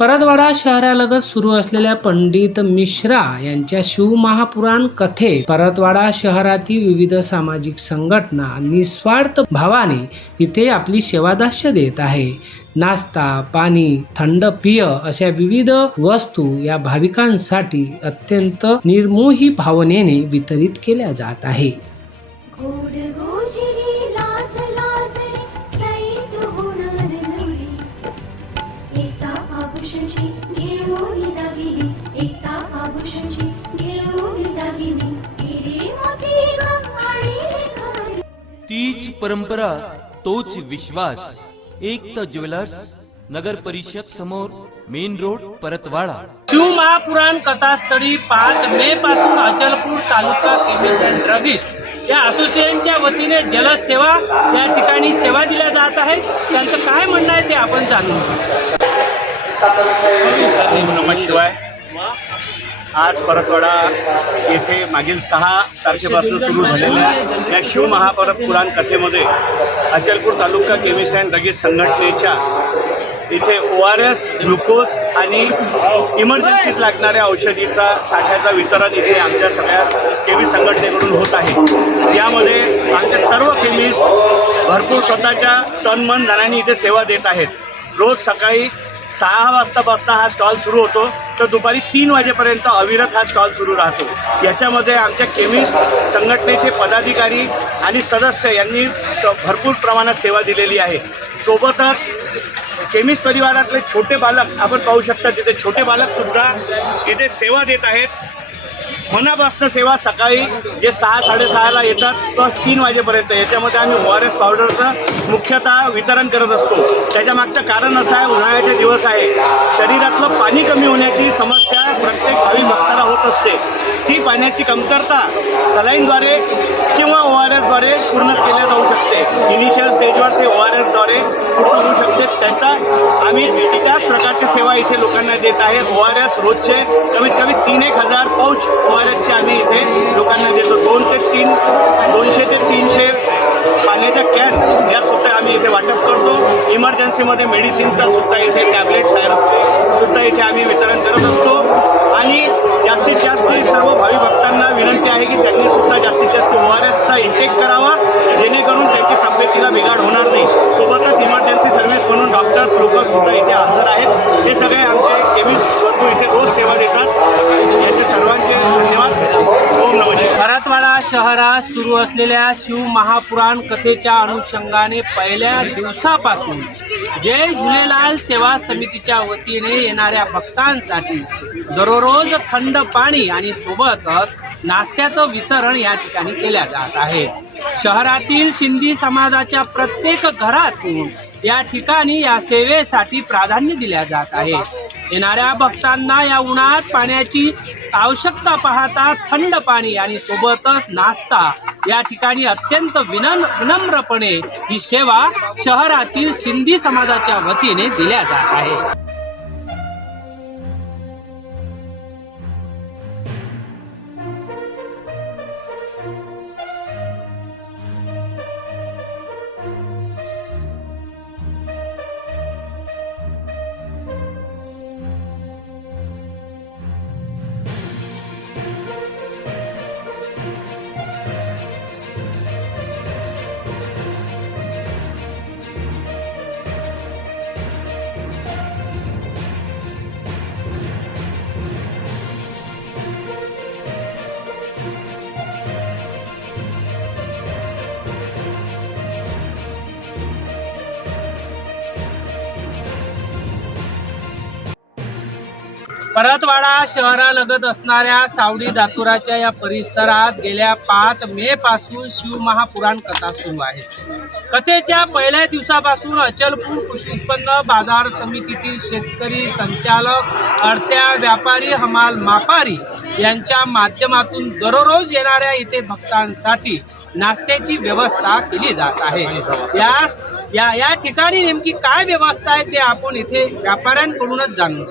परतवाडा शहरालगत सुरू असलेल्या पंडित मिश्रा यांच्या शिवमहापुराण कथे परतवाडा शहरातील विविध सामाजिक संघटना निस्वार्थ भावाने इथे आपली सेवादास्य देत आहे. नाश्ता पाणी थंड पिय अशा विविध वस्तू या भाविकांसाठी अत्यंत निर्मोही भावनेने वितरित केल्या जात आहे. तीच परंपरा तोच विश्वास. एकता ज्वेलर्स नगर परिषद समोर मेन रोड परतवाडा. शिवमहापुराण कथास्थळी पाच मे पासून अचलपूर तालुका ड्रगिस्ट या असोसिएशनच्या वतीने जलसेवा या ठिकाणी सेवा दिल्या जात आहे त्यांचं काय म्हणणं आहे ते आपण जाणून घेऊ. नमः शिवाय आज परतवाडा येथे मागील सहा तारखेपासून सुरू झालेल्या या शिवमहापरब पुराण कथेमध्ये अचलपूर तालुका केमिस्ट अँड ड्रगिस्ट संघटनेच्या इथे ओ आर एस ग्लुकोज आणि इमर्जन्सीत लागणाऱ्या औषधीचा साठ्याचा वितरण इथे आमच्या सगळ्या केमी संघटनेकडून होत आहे. यामध्ये आमचे सर्व केमिस्ट भरपूर स्वतःच्या तनमन धनाने इथे सेवा देत आहेत. रोज सकाळी सहा वाजतापासून हा स्टॉल सुरू होतो. तर दुपारी तीन वाजेपर्यंत अविरत हा स्टॉल सुरू राहतो. याच्यामध्ये आमच्या केमिस्ट संघटनेचे पदाधिकारी आणि सदस्य यांनी भरपूर प्रमाणात सेवा दिलेली आहे. सोबतच केमिस्ट परिवारातले छोटे बालक आपण पाहू शकता तिथे छोटे बालकसुद्धा तिथे सेवा देत आहेत. मनापासून सेवा सकाळी जे सहा साडेसहाला येतात तर तीन वाजेपर्यंत. याच्यामध्ये आम्ही ओ आर एस पावडरचं मुख्यतः वितरण करत असतो. त्याच्या मागचं कारण असं आहे उन्हाळ्याचे दिवस आहे. शरीरातलं पाणी कमी होण्याची समस्या प्रत्येक भावी भक्ताला होत असते. ती पाण्याची कमतरता सलाईनद्वारे किंवा ओ आर एसद्वारे पूर्ण केल्या जाऊ शकते. इनिशियल स्टेजवर ते ओ आर एसद्वारे पूर्ण होऊ शकते. त्याचा आम्ही त्याच प्रकारची सेवा इथे लोकांना देत आहे ओ आर एस रोजचे कमीत कमी तीन एक हजार पाऊच ओ आर एसचे आम्ही इथे लोकांना देतो. दोन ते तीन दोनशे ते तीनशे पाण्याच्या कॅन या सुद्धा आम्ही इथे वाटप करतो. इमर्जन्सीमध्ये मेडिसिनचा सुद्धा इथे टॅबलेट सायरपचे सुद्धा इथे आम्ही वितरण करत असतो आणि जास्तीत जास्त सर्व भावी भक्तांना विनंती आहे की त्यांनी सुद्धा जास्तीत जास्त ओ आर एसचा इंटेक करावा जेणेकरून त्यांची तब्येतीला बिघाड होणार नाही सोबतच इमर्जन्सी सर्व्हिस म्हणून डॉक्टर्स लोक सुद्धा इथे हजर आहेत हे सगळे आमचे केमिस्ट बंधू इथे रोज सेवा देतात यांचे सर्वांचे धन्यवाद ओम नमः शिवाय. भरतवाडा शहरात सुरू असलेल्या शिव महापुराण कथेच्या अनुषंगाने पहिल्या दिवसापासून जय झुलेलाल सेवा समितीच्या वतीने येणाऱ्या भक्तांसाठी दररोज थंड पाणी आणि सोबतच नाश्त्याचं वितरण या ठिकाणी केल्या जात आहे. शहरातील सिंधी समाजाच्या प्रत्येक घरातून या ठिकाणी या सेवेसाठी प्राधान्य दिल्या जात आहे. येणाऱ्या भक्तांना या उन्हात पाण्याची आवश्यकता पाहता थंड पाणी आणि सोबतच नाश्ता. या ठिकाणी अत्यंत विनम विनम्रपणे ही सेवा शहरातील सिंधी समाजाच्या वतीने दिल्या जात आहे. परतवाडा शहरालगत असणाऱ्या सावडी दातुराच्या या परिसरात गेल्या पाच मे पासून शिवमहापुराण कथा सुरू आहे. कथेच्या पहिल्या दिवसापासून अचलपूर कृषी उत्पन्न बाजार समितीतील शेतकरी संचालक अडत्या व्यापारी हमाल मापारी यांच्या माध्यमातून दररोज येणाऱ्या इथे भक्तांसाठी नाश्त्याची व्यवस्था केली जात आहे. या या या ठिकाणी नेमकी काय व्यवस्था आहे ते आपण इथे व्यापाऱ्यांकडूनच घेऊ.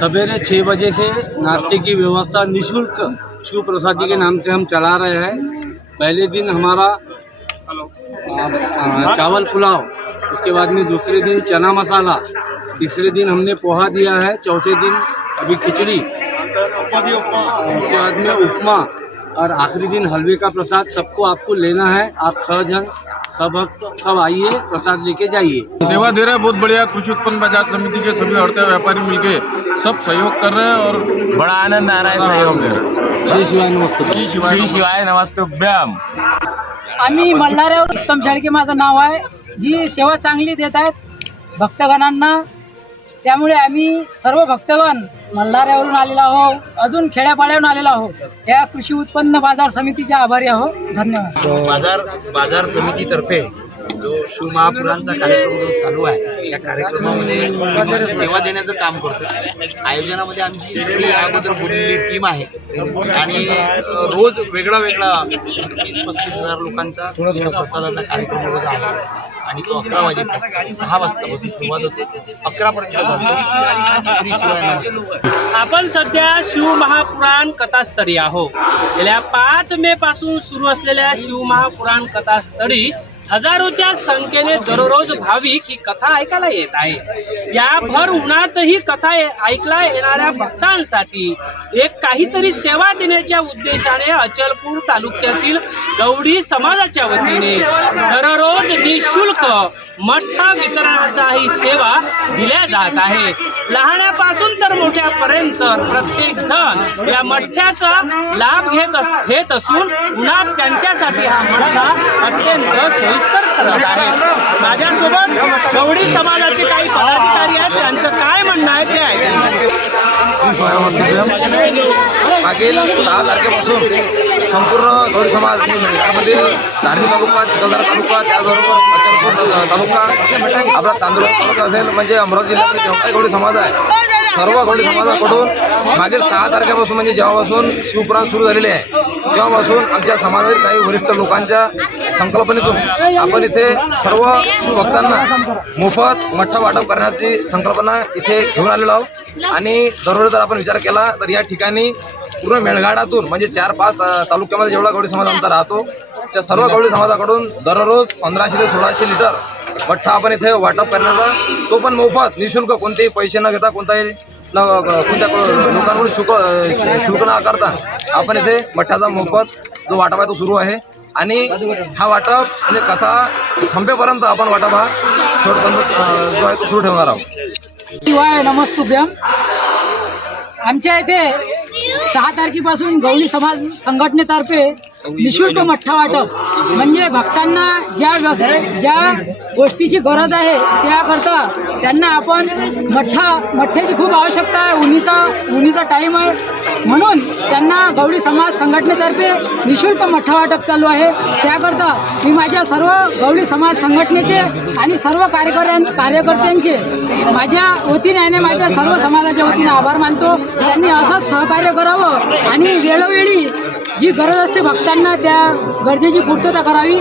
सवेरे छः बजे से नाश्ते की व्यवस्था निशुल्क शिव प्रसादी के नाम से हम चला रहे हैं पहले दिन हमारा चावल पुलाव, उसके बाद में दूसरे दिन चना मसाला, तीसरे दिन हमने पोहा दिया है, चौथे दिन अभी खिचड़ी उसके बाद में उपमा, और आखिरी दिन हलवे का प्रसाद, सबको आपको लेना है, आप सहजन सब भक्त सब आइए प्रसाद लेके जाइए। सेवा दे रहे हैं बहुत बढ़िया। कृषी उत्पन्न बाजार समिति के सभी औरतें व्यापारी मिलके सब सहयोग कर रहे हैं और बड़ा आनंद आ रहा है सहयोग श्री शिवाय नमस्ते। श्री शिवाय श्री शिवाय नमस्तुभ्याम। आम्ही मल्हारवर उत्तम शाळके माझं नाव आहे. जी सेवा चांगली देत आहेत भक्तगणांना त्यामुळे आम्ही सर्व भक्तगण मल्हाऱ्यावरून आलेलो आहो अजून खेड्यापाड्यावरून आलेलो आहो या कृषी उत्पन्न बाजार समितीचे आभारी आहो धन्यवाद. बाजार बाजार समितीतर्फे जो शिवमहापुराणचा कार्यक्रम जो चालू आहे या कार्यक्रमामध्ये सेवा देण्याचं काम करतो आयोजनामध्ये आमची सगळी अगोदर बोललेली टीम आहे. आणि रोज वेगळा वेगळा तीस पस्तीस हजार लोकांचा प्रसादाचा कार्यक्रम रोज आहे. आणि तो अकरा वाजेपर्यंत सहा वाजतापासून सुरुवात होते. अकरापर्यंत आपण सध्या शिवमहापुराण कथास्तरी कथास्थळी आहोत. गेल्या पाच मे पासून सुरू असलेल्या शिवमहापुराण कथास्तरी कथास्थळी हजारोच्या संख्येने दररोज भाविक ही कथा ऐकायला येत आहे. या भर उन्हातही कथा ऐकला येणाऱ्या भक्तांसाठी एक काहीतरी सेवा देण्याच्या उद्देशाने अचलपूर तालुक्यातील गवडी समाजाच्या वतीने दररोज निशुल्क मठ्ठा वितरणाचाही सेवा दिल्या जात आहे. लहाण्यापासून तर मोठ्यापर्यंत प्रत्येक जण या मठ्ठ्याचा लाभ घेत अस- घेत असून उन्हात त्यांच्यासाठी हा मठ्ठा अत्यंत सोयीस्कर ठरत आहे. माझ्यासोबत गवडी समाजाचे काही पदाधिकारी आहेत. त्यांचं काय म्हणणं आहे ते आहे मागील सहा तारखेपासून संपूर्ण गौरी समाज यामध्ये धार्मिक तालुका चिखलदरा तालुका त्याचबरोबर अचलपूर तालुका आपला चांदूर तालुका असेल म्हणजे अमरावती जिल्ह्यामध्ये जेवढा गौडी समाज आहे सर्व गौडी समाजाकडून मागील सहा तारखेपासून म्हणजे जेव्हापासून शिवपुराण सुरू झालेले आहे तेव्हापासून आमच्या समाजातील काही वरिष्ठ लोकांच्या संकल्पनेतून आपण इथे सर्व शिवभक्तांना मोफत मठ्ठा वाटप करण्याची संकल्पना इथे घेऊन आलेलो आहोत. आणि दररोज जर आपण विचार केला तर या ठिकाणी पूर्ण मेळघाटातून म्हणजे चार पाच तालुक्यामध्ये जेवढा गवळी समाज आमचा राहतो त्या सर्व गवळी समाजाकडून दररोज पंधराशे ते सोळाशे लिटर मठ्ठा आपण इथे वाटप करण्याचा तो पण मोफत निशुल्क कोणतेही पैसे न घेता कोणताही न कोणत्या लोकांकडून शुल्क शुल्क न आकारता आपण इथे मठ्ठाचा मोफत जो वाटप आहे तो सुरू आहे. आणि हा वाटप म्हणजे कथा संपेपर्यंत आपण वाटप हा शेवटपर्यंत जो आहे तो सुरू ठेवणार आहोत. शिवाय नमस्तुभ्यम. आमच्या इथे सहा तारखेपासून गवळी समाज संघटनेतर्फे निशुल्क मठ्ठा वाटप. म्हणजे भक्तांना ज्या व्यस- ज्या गोष्टीची गरज आहे त्याकरता त्यांना आपण मठ्ठा मठ्ठ्याची खूप आवश्यकता आहे. उन्हीचा उन्हीचा टाईम आहे. म्हणून त्यांना गवळी समाज संघटनेतर्फे निशुल्क मठ्ठा वाटप चालू आहे. त्याकरता मी माझ्या सर्व गवळी समाज संघटनेचे आणि सर्व कार्यकर्त्यां कार्यकर्त्यांचे माझ्या वतीने आणि माझ्या सर्व समाजाच्या वतीने आभार मानतो. त्यांनी असंच सहकार्य करावं आणि वेळोवेळी जी गरज असते भक्तांना त्या गरजेची पूर्तता करावी.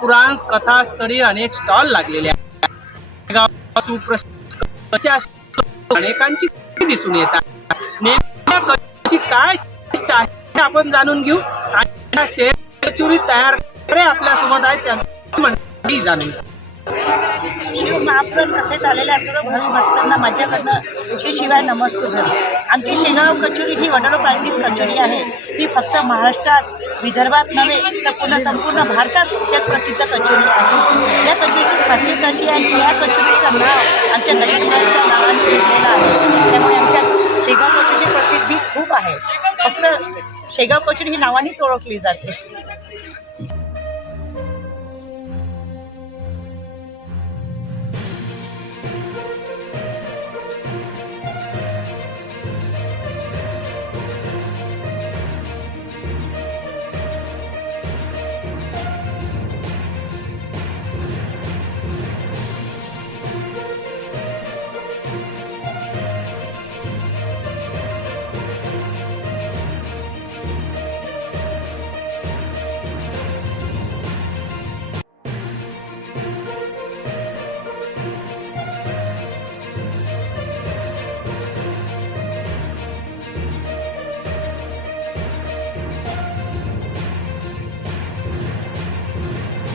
पुराण कथास्थळी अनेक स्टॉल लागलेले आहेत. अनेकांची दिसून येतात नेमक्या काय आहे आपण जाणून घेऊ. आणि या शेअर तयार आपल्या आपल्यासोबत आहेत त्यांची जाणून घेऊ. शिव महापुराण कथेत आलेल्या सर्व भावी भक्तांना माझ्याकडनं श्री शिवाय नमस्ते धर आमची शेगाव कचोरी ही वडलोपार्जित कचोरी आहे. ती फक्त महाराष्ट्रात विदर्भात नव्हे तर पुन्हा संपूर्ण भारतात जगप्रसिद्ध कचोरी आहे. या कचोरीची खासियत अशी आहे की या कचोरीचं नाव आमच्या नगरच्या नावाने घेतलेलं आहे. त्यामुळे आमच्या शेगाव कचोरीची प्रसिद्धी खूप आहे. फक्त शेगाव कचोरी ही नावानेच ओळखली जाते.